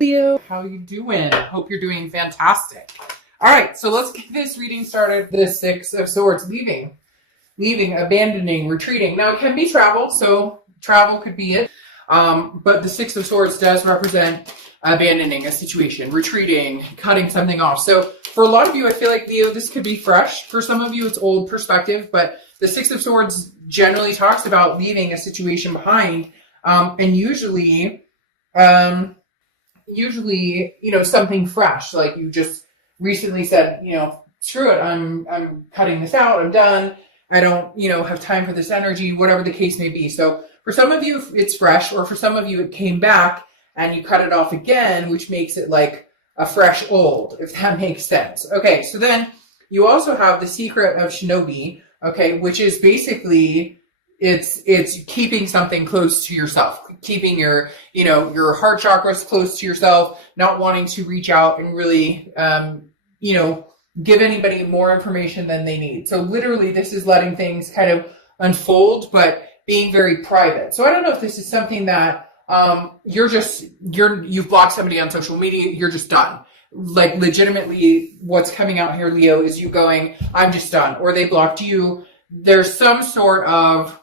Leo, how you doing? Hope you're doing fantastic. All right, so let's get this reading started. The Six of Swords, leaving, abandoning, retreating. Now, it can be travel, so travel could be it. But the Six of Swords does represent abandoning a situation, retreating, cutting something off. So for a lot of you, I feel like, Leo, this could be fresh. For some of you, it's old perspective, but the Six of Swords generally talks about leaving a situation behind, and usually, something fresh, like you just recently said, screw it, I'm cutting this out, I'm done, I don't, have time for this energy, whatever the case may be. So for some of you, it's fresh, or for some of you, it came back and you cut it off again, which makes it like a fresh old, if that makes sense. Okay, so then you also have the Secret of Shinobi, okay, which is basically, it's keeping something close to yourself, keeping your heart chakras close to yourself, not wanting to reach out and really, give anybody more information than they need. So literally, this is letting things kind of unfold, but being very private. So I don't know if this is something that you've blocked somebody on social media, you're just done. Like legitimately, what's coming out here, Leo, is you going, I'm just done. Or they blocked you. There's some sort of,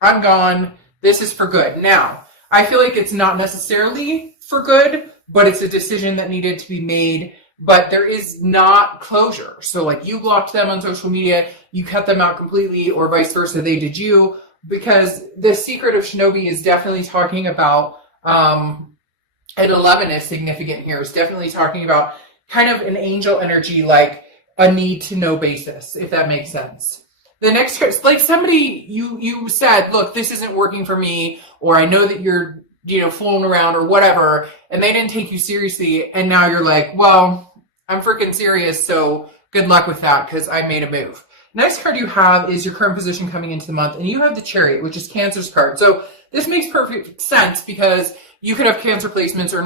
I'm gone, this is for good. Now, I feel like it's not necessarily for good, but it's a decision that needed to be made. But there is not closure. So like you blocked them on social media, you cut them out completely, or vice versa, they did you. Because the Secret of Shinobi is definitely talking about, and 11 is significant here. It's definitely talking about kind of an angel energy, like a need to know basis, if that makes sense. The next, like somebody, you said, look, this isn't working for me, or I know that you're, fooling around or whatever, and they didn't take you seriously. And now you're like, well, I'm freaking serious. So good luck with that, because I made a move. Next card you have is your current position coming into the month, and you have the Chariot, which is Cancer's card. So this makes perfect sense because you could have Cancer placements or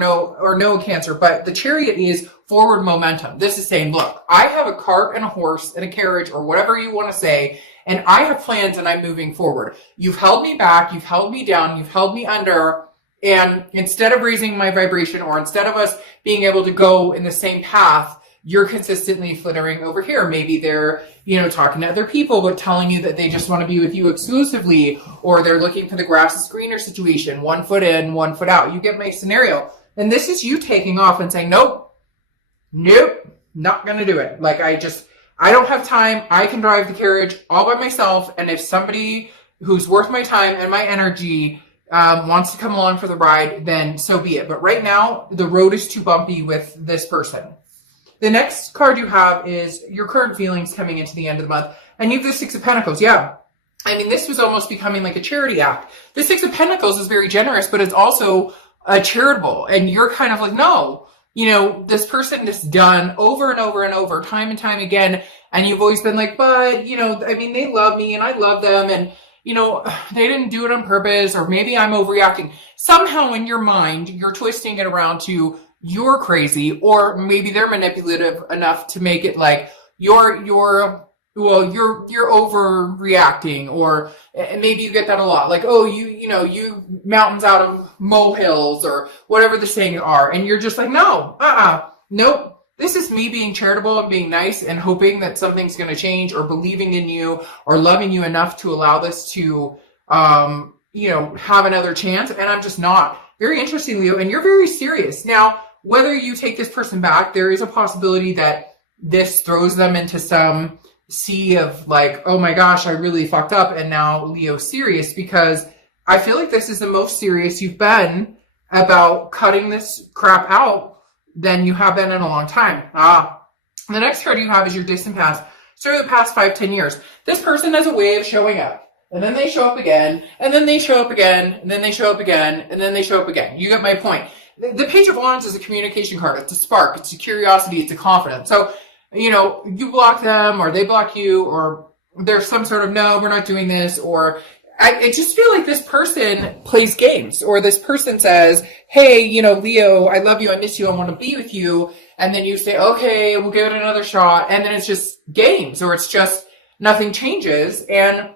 no Cancer, but the Chariot is forward momentum. This is saying, look, I have a cart and a horse and a carriage, or whatever you want to say, and I have plans and I'm moving forward. You've held me back, you've held me down, you've held me under, and instead of raising my vibration, or instead of us being able to go in the same path, you're consistently flittering over here. Maybe they're, talking to other people, but telling you that they just want to be with you exclusively, or they're looking for the grass is greener situation, 1 foot in, 1 foot out. You get my scenario. And this is you taking off and saying, nope, not going to do it. Like, I don't have time. I can drive the carriage all by myself. And if somebody who's worth my time and my energy wants to come along for the ride, then so be it. But right now, the road is too bumpy with this person. The next card you have is your current feelings coming into the end of the month. And you have the Six of Pentacles. Yeah. I mean, this was almost becoming like a charity act. The Six of Pentacles is very generous, but it's also charitable. And you're kind of like, no, this person is done over and over and over, time and time again. And you've always been like, but, they love me and I love them. And, they didn't do it on purpose, or maybe I'm overreacting. Somehow in your mind, you're twisting it around to, you're crazy, or maybe they're manipulative enough to make it like you're overreacting, or maybe you get that a lot. Like, oh, you mountains out of molehills, or whatever the sayings are. And you're just like, no, nope. This is me being charitable and being nice and hoping that something's going to change, or believing in you, or loving you enough to allow this to, have another chance. And I'm just not. Very interesting, Leo. And you're very serious. Now, whether you take this person back, there is a possibility that this throws them into some sea of like, oh my gosh, I really fucked up. And now Leo's serious, because I feel like this is the most serious you've been about cutting this crap out than you have been in a long time. The next card you have is your distant past. So the past 5-10 years. This person has a way of showing up. And then they show up again, and then they show up again, and then they show up again, and then they show up again. You get my point. The Page of Wands is a communication card. It's a spark. It's a curiosity. It's a confidence. So, you block them, or they block you, or there's some sort of, no, we're not doing this, or I just feel like this person plays games, or this person says, hey, Leo, I love you. I miss you. I want to be with you. And then you say, okay, we'll give it another shot. And then it's just games, or it's just nothing changes. And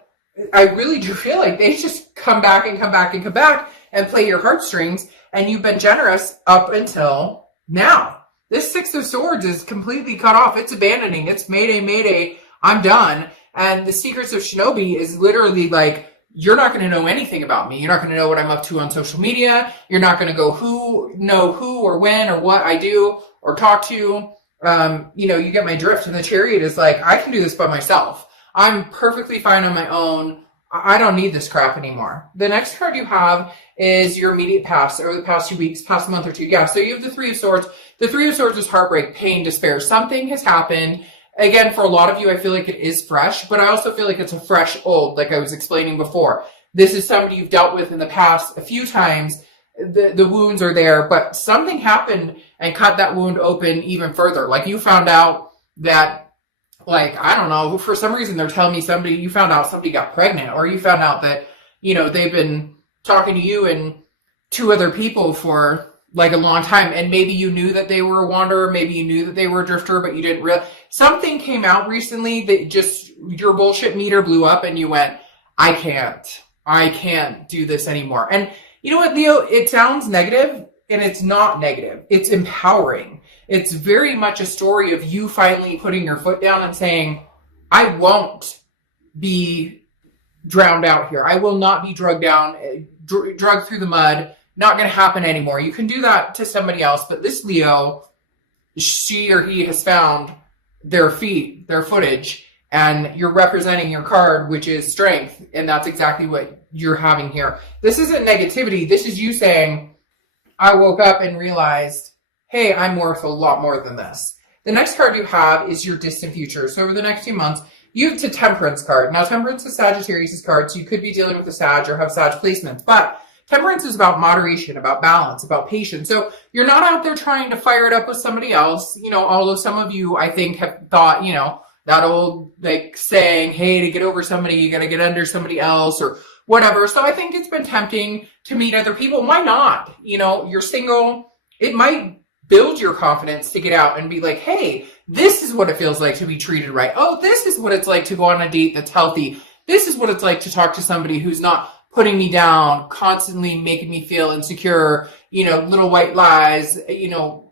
I really do feel like they just come back and come back and come back. and play your heartstrings, and you've been generous up until now. This Six of Swords is completely cut off. It's abandoning. It's mayday, mayday. I'm done. And the Secrets of Shinobi is literally like, you're not going to know anything about me. You're not going to know what I'm up to on social media. You're not going to know who or when or what I do or talk to. You get my drift. And the Chariot is like, I can do this by myself. I'm perfectly fine on my own. I don't need this crap anymore. The next card you have is your immediate past, or the past 2 weeks, past month or two. Yeah, so you have the Three of Swords. The Three of Swords is heartbreak, pain, despair. Something has happened. Again, for a lot of you, I feel like it is fresh, but I also feel like it's a fresh old, like I was explaining before. This is somebody you've dealt with in the past a few times. The wounds are there, but something happened and cut that wound open even further. Like you found out that, like, I don't know, for some reason they're telling me you found out somebody got pregnant, or you found out that, they've been talking to you and two other people for like a long time, and maybe you knew that they were a wanderer, maybe you knew that they were a drifter, but you didn't realize. Something came out recently that just, your bullshit meter blew up and you went, I can't do this anymore. And you know what, Leo, it sounds negative, and it's not negative. It's empowering. It's very much a story of you finally putting your foot down and saying, I won't be drowned out here. I will not be drugged down, drugged through the mud. Not going to happen anymore. You can do that to somebody else, but this Leo, she or he has found their footage, and you're representing your card, which is strength, and that's exactly what you're having here. This isn't negativity. This is you saying, I woke up and realized, hey, I'm worth a lot more than this. The next card you have is your distant future. So over the next few months, you have the Temperance card. Now, Temperance is Sagittarius' card, so you could be dealing with a Sag or have Sag placements, but Temperance is about moderation, about balance, about patience. So you're not out there trying to fire it up with somebody else. Although some of you, I think, have thought, that old, like, saying, hey, to get over somebody, you got to get under somebody else or whatever. So I think it's been tempting to meet other people. Why not? You're single. It might build your confidence to get out and be like, hey, this is what it feels like to be treated right. Oh, this is what it's like to go on a date that's healthy. This is what it's like to talk to somebody who's not putting me down, constantly making me feel insecure, little white lies,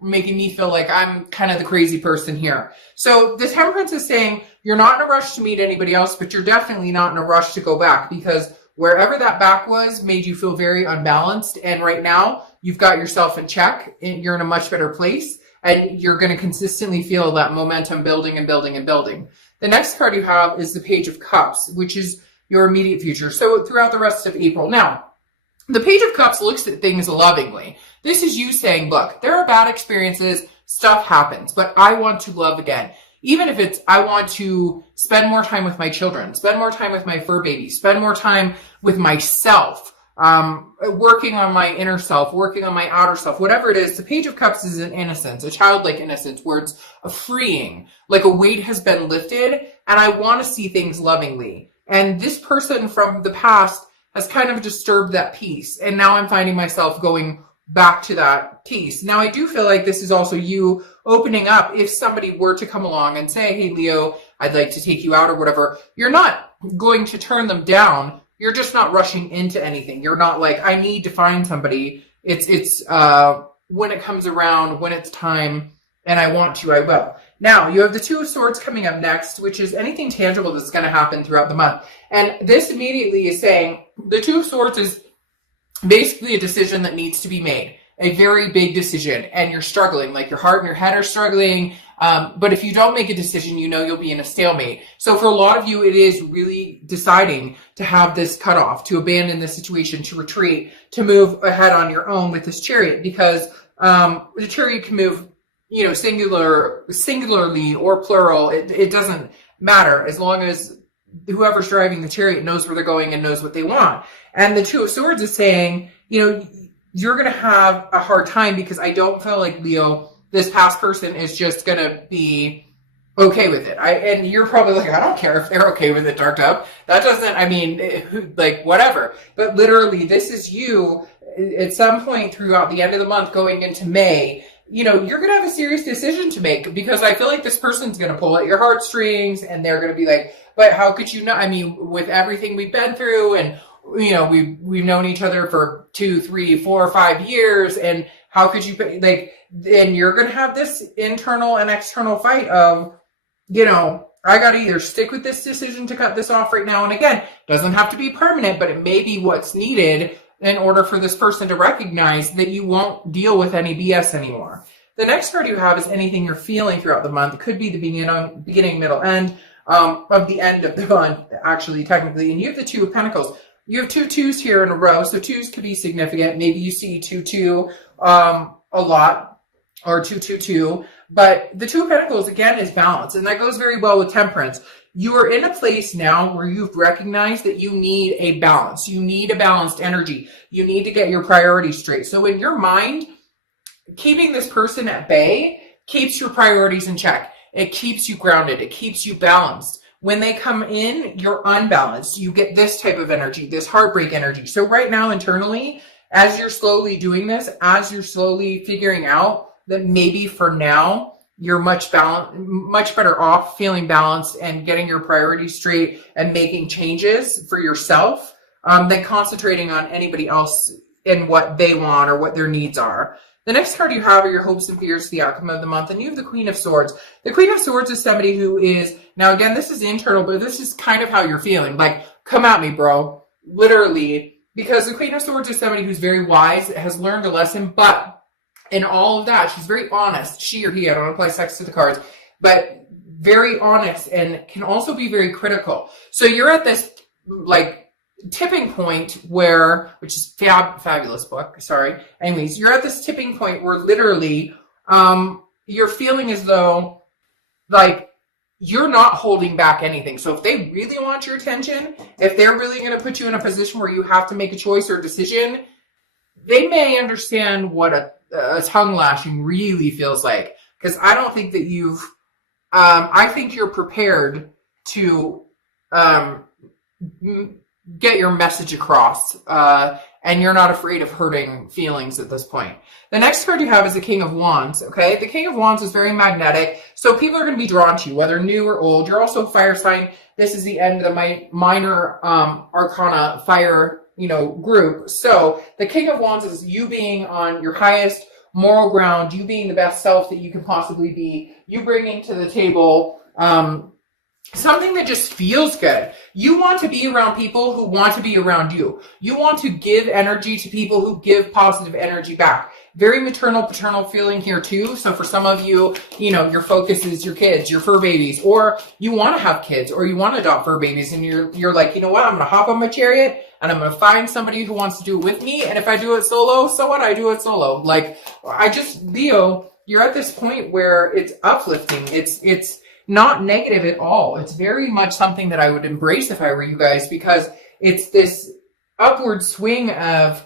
making me feel like I'm kind of the crazy person here. So the Temperance is saying you're not in a rush to meet anybody else, but you're definitely not in a rush to go back, because wherever that back was made you feel very unbalanced. And right now you've got yourself in check, and you're in a much better place, and you're going to consistently feel that momentum building and building and building. The next card you have is the Page of Cups, which is your immediate future. So throughout the rest of April. Now, the Page of Cups looks at things lovingly. This is you saying, look, there are bad experiences, stuff happens, but I want to love again. Even if it's, I want to spend more time with my children, spend more time with my fur baby, spend more time with myself, working on my inner self, working on my outer self, whatever it is. The Page of Cups is an innocence, a childlike innocence, where it's a freeing, like a weight has been lifted, and I want to see things lovingly. And this person from the past has kind of disturbed that peace. And now I'm finding myself going back to that peace. Now, I do feel like this is also you opening up. If somebody were to come along and say, hey, Leo, I'd like to take you out or whatever, you're not going to turn them down. You're just not rushing into anything. You're not like, I need to find somebody. It's when it comes around, when it's time, and I want to, I will. Now, you have the Two of Swords coming up next, which is anything tangible that's going to happen throughout the month. And this immediately is saying the Two of Swords is basically a decision that needs to be made, a very big decision, and you're struggling, like your heart and your head are struggling. But if you don't make a decision, you'll be in a stalemate. So for a lot of you, it is really deciding to have this cutoff, to abandon the situation, to retreat, to move ahead on your own with this Chariot, because the Chariot can move singularly or plural. It doesn't matter, as long as whoever's driving the Chariot knows where they're going and knows what they want. And the Two of Swords is saying, you're going to have a hard time, because I don't feel like, Leo, this past person is just going to be okay with it. And you're probably like, I don't care if they're okay with it, Dark Dove. That doesn't, like, whatever. But literally, this is you at some point throughout the end of the month going into May. You're going to have a serious decision to make, because I feel like this person's going to pull at your heartstrings, and they're going to be like, but how could you not? With everything we've been through and we've known each other for 2, 3, 4, 5 years, and how could you, like, and you're going to have this internal and external fight of, I got to either stick with this decision to cut this off right now. And again, doesn't have to be permanent, but it may be what's needed in order for this person to recognize that you won't deal with any BS anymore. The next card you have is anything you're feeling throughout the month. It could be the beginning, middle, end of the end of the month, actually, technically. And you have the Two of Pentacles. You have 2 twos here in a row, so twos could be significant. Maybe you see 2-2 a lot, or 2-2-2. But the Two of Pentacles, again, is balance, and that goes very well with Temperance. You are in a place now where you've recognized that you need a balance. You need a balanced energy. You need to get your priorities straight. So in your mind, keeping this person at bay keeps your priorities in check. It keeps you grounded. It keeps you balanced. When they come in, you're unbalanced. You get this type of energy, this heartbreak energy. So right now, internally, as you're slowly doing this, as you're slowly figuring out that maybe for now, you're much better off feeling balanced and getting your priorities straight and making changes for yourself than concentrating on anybody else and what they want or what their needs are. The next card you have are your hopes and fears, the outcome of the month, and you have the Queen of Swords. The Queen of Swords is somebody who is, now again, this is internal, but this is kind of how you're feeling. Like, come at me, bro. Literally. Because the Queen of Swords is somebody who's very wise, has learned a lesson, but in all of that, she's very honest. She or he, I don't apply sex to the cards, but very honest and can also be very critical. So you're at this, like, tipping point where, which is fabulous book, sorry. Anyways, you're at this tipping point where literally, you're feeling as though, like, you're not holding back anything. So if they really want your attention, if they're really going to put you in a position where you have to make a choice or a decision, they may understand what a tongue lashing really feels like. Because I don't think that I think you're prepared to get your message across, and you're not afraid of hurting feelings at this point. The next card you have is the King of Wands, okay? The King of Wands is very magnetic, so people are going to be drawn to you, whether new or old. You're also a fire sign. This is the end of the minor arcana fire, group. So the King of Wands is you being on your highest moral ground, you being the best self that you can possibly be, you bringing to the table something that just feels good. You want to be around people who want to be around you. You want to give energy to people who give positive energy back. Very maternal, paternal feeling here too. So for some of you, your focus is your kids, your fur babies, or you want to have kids, or you want to adopt fur babies, and you're like, you know what? I'm going to hop on my chariot and I'm going to find somebody who wants to do it with me. And if I do it solo, so what? I do it solo. Like, Leo, you're at this point where it's uplifting. It's not negative at all. It's very much something that I would embrace if I were you guys, because it's this upward swing of,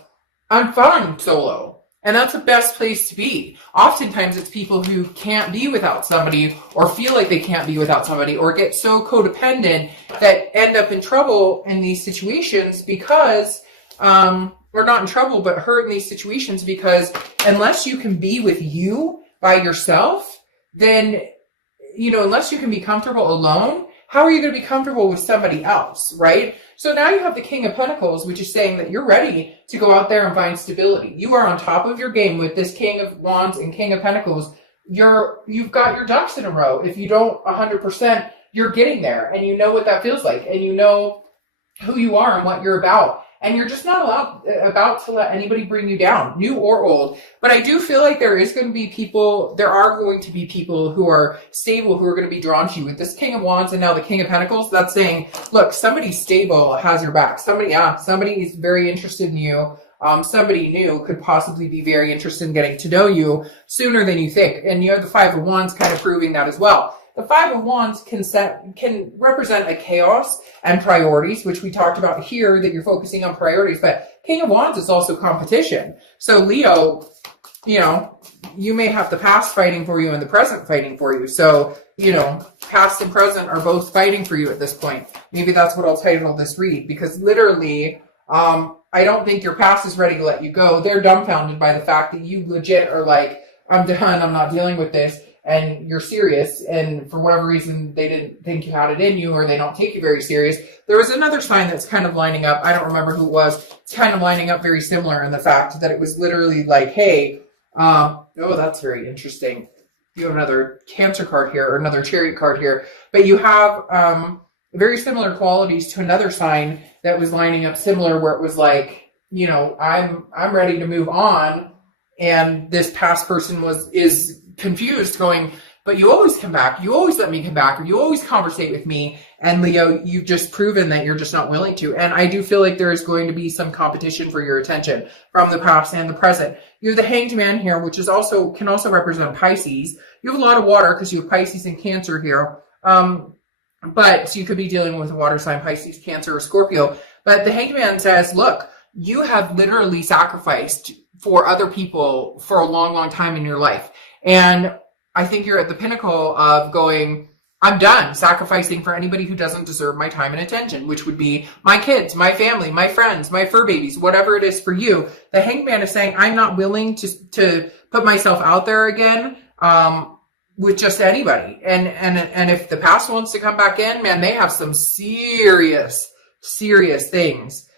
I'm fun solo. And that's the best place to be. Oftentimes it's people who can't be without somebody, or feel like they can't be without somebody, or get so codependent that end up in trouble in these situations because, or not in trouble, but hurt in these situations because unless you can be with you by yourself, then, unless you can be comfortable alone, how are you going to be comfortable with somebody else, right? So now you have the King of Pentacles, which is saying that you're ready to go out there and find stability. You are on top of your game with this King of Wands and King of Pentacles. You've got your ducks in a row. If you don't 100%, you're getting there, and you know what that feels like, and you know who you are and what you're about. And you're just not about to let anybody bring you down, new or old. But I do feel like there are going to be people who are stable, who are going to be drawn to you. With this King of Wands and now the King of Pentacles, that's saying, look, somebody stable has your back. Somebody is very interested in you. Somebody new could possibly be very interested in getting to know you sooner than you think. And you have the Five of Wands kind of proving that as well. The Five of Wands can represent a chaos and priorities, which we talked about here, that you're focusing on priorities. But King of Wands is also competition. So Leo, you may have the past fighting for you and the present fighting for you. So, past and present are both fighting for you at this point. Maybe that's what I'll title this read, because literally, I don't think your past is ready to let you go. They're dumbfounded by the fact that you legit are like, I'm done, I'm not dealing with this. and you're serious, and for whatever reason they didn't think you had it in you, or they don't take you very serious. There was another sign that's kind of lining up. I don't remember who it was. It's kind of lining up very similar in the fact that it was literally like, hey, oh, that's very interesting. You have another Cancer card here, or another Chariot card here, but you have very similar qualities to another sign that was lining up similar, where it was like, I'm ready to move on, and this past person is confused, going, but you always come back, you always let me come back, or you always conversate with me. And Leo, you've just proven that you're just not willing to. And I do feel like there is going to be some competition for your attention from the past and the present. You have the Hanged Man here, which is can also represent Pisces. You have a lot of water because you have Pisces and Cancer here. But so you could be dealing with a water sign, Pisces, Cancer, or Scorpio. But the Hanged Man says, look, you have literally sacrificed for other people for a long, long time in your life. And I think you're at the pinnacle of going, I'm done sacrificing for anybody who doesn't deserve my time and attention, which would be my kids, my family, my friends, my fur babies, whatever it is for you. The Hanged Man is saying, I'm not willing to put myself out there again with just anybody. And if the past wants to come back in, man, they have some serious things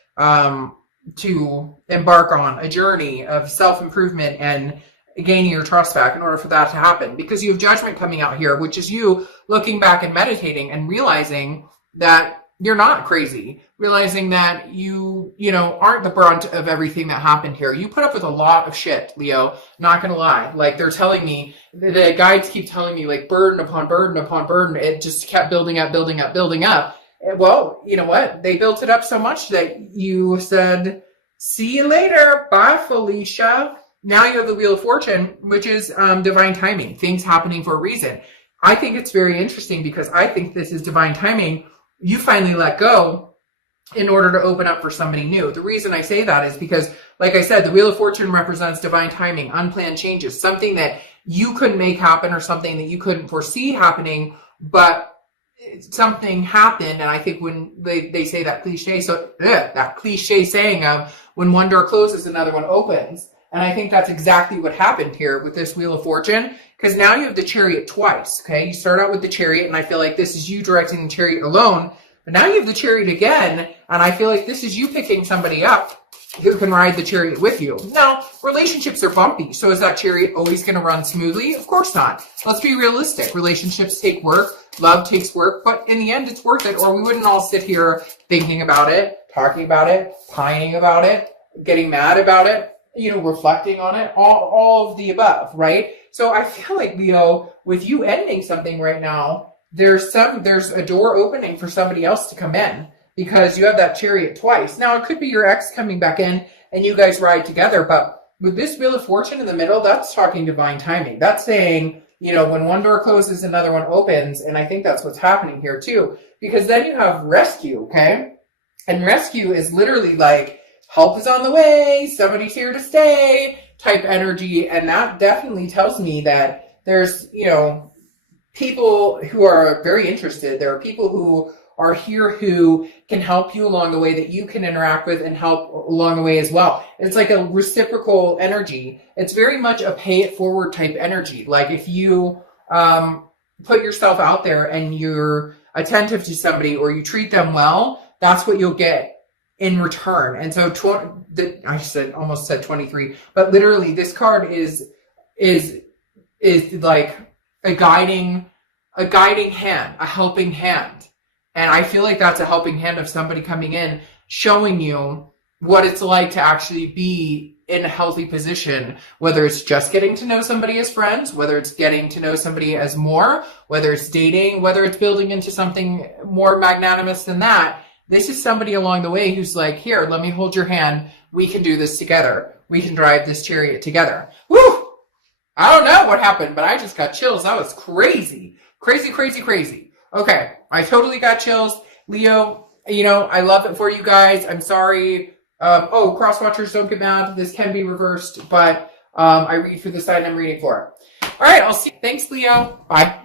to embark on, a journey of self-improvement and gaining your trust back in order for that to happen. Because you have Judgment coming out here, which is you looking back and meditating and realizing that you're not crazy, realizing that you aren't the brunt of everything that happened here. You put up with a lot of shit, Leo, not gonna lie. Like, they're telling me, the guides keep telling me, like, burden upon burden upon burden. It just kept building up. Well, you know what? They built it up so much that you said, see you later. Bye, Felicia. Now you have the Wheel of Fortune, which is divine timing, things happening for a reason. I think it's very interesting because I think this is divine timing. You finally let go in order to open up for somebody new. The reason I say that is because, like I said, the Wheel of Fortune represents divine timing, unplanned changes, something that you couldn't make happen or something that you couldn't foresee happening, but something happened. And I think when they say that cliche saying of, when one door closes, another one opens. And I think that's exactly what happened here with this Wheel of Fortune, because now you have the Chariot twice, okay? You start out with the Chariot, and I feel like this is you directing the Chariot alone, but now you have the Chariot again, and I feel like this is you picking somebody up who can ride the Chariot with you. Now, relationships are bumpy, so is that Chariot always going to run smoothly? Of course not. Let's be realistic. Relationships take work, love takes work, but in the end, it's worth it, or we wouldn't all sit here thinking about it, talking about it, pining about it, getting mad about it, reflecting on it, all of the above, right? So I feel like, Leo, with you ending something right now, there's a door opening for somebody else to come in, because you have that Chariot twice. Now, it could be your ex coming back in and you guys ride together, but with this Wheel of Fortune in the middle, that's talking divine timing. That's saying, when one door closes, another one opens, and I think that's what's happening here too, because then you have Rescue, okay? And Rescue is literally like, help is on the way, somebody's here to stay type energy. And that definitely tells me that there's, people who are very interested. There are people who are here who can help you along the way, that you can interact with and help along the way as well. It's like a reciprocal energy. It's very much a pay it forward type energy. Like, if you put yourself out there and you're attentive to somebody, or you treat them well, that's what you'll get in return. And so almost said 23, but literally this card is like a guiding hand, a helping hand. And I feel like that's a helping hand of somebody coming in, showing you what it's like to actually be in a healthy position, whether it's just getting to know somebody as friends, whether it's getting to know somebody as more, whether it's dating, whether it's building into something more magnanimous than that. This is somebody along the way who's like, here, let me hold your hand. We can do this together. We can drive this Chariot together. Woo! I don't know what happened, but I just got chills. That was crazy. Crazy. Okay, I totally got chills. Leo, I love it for you guys. I'm sorry. Cross watchers, don't get mad. This can be reversed, but I read for the side I'm reading for. All right, I'll see you. Thanks, Leo. Bye.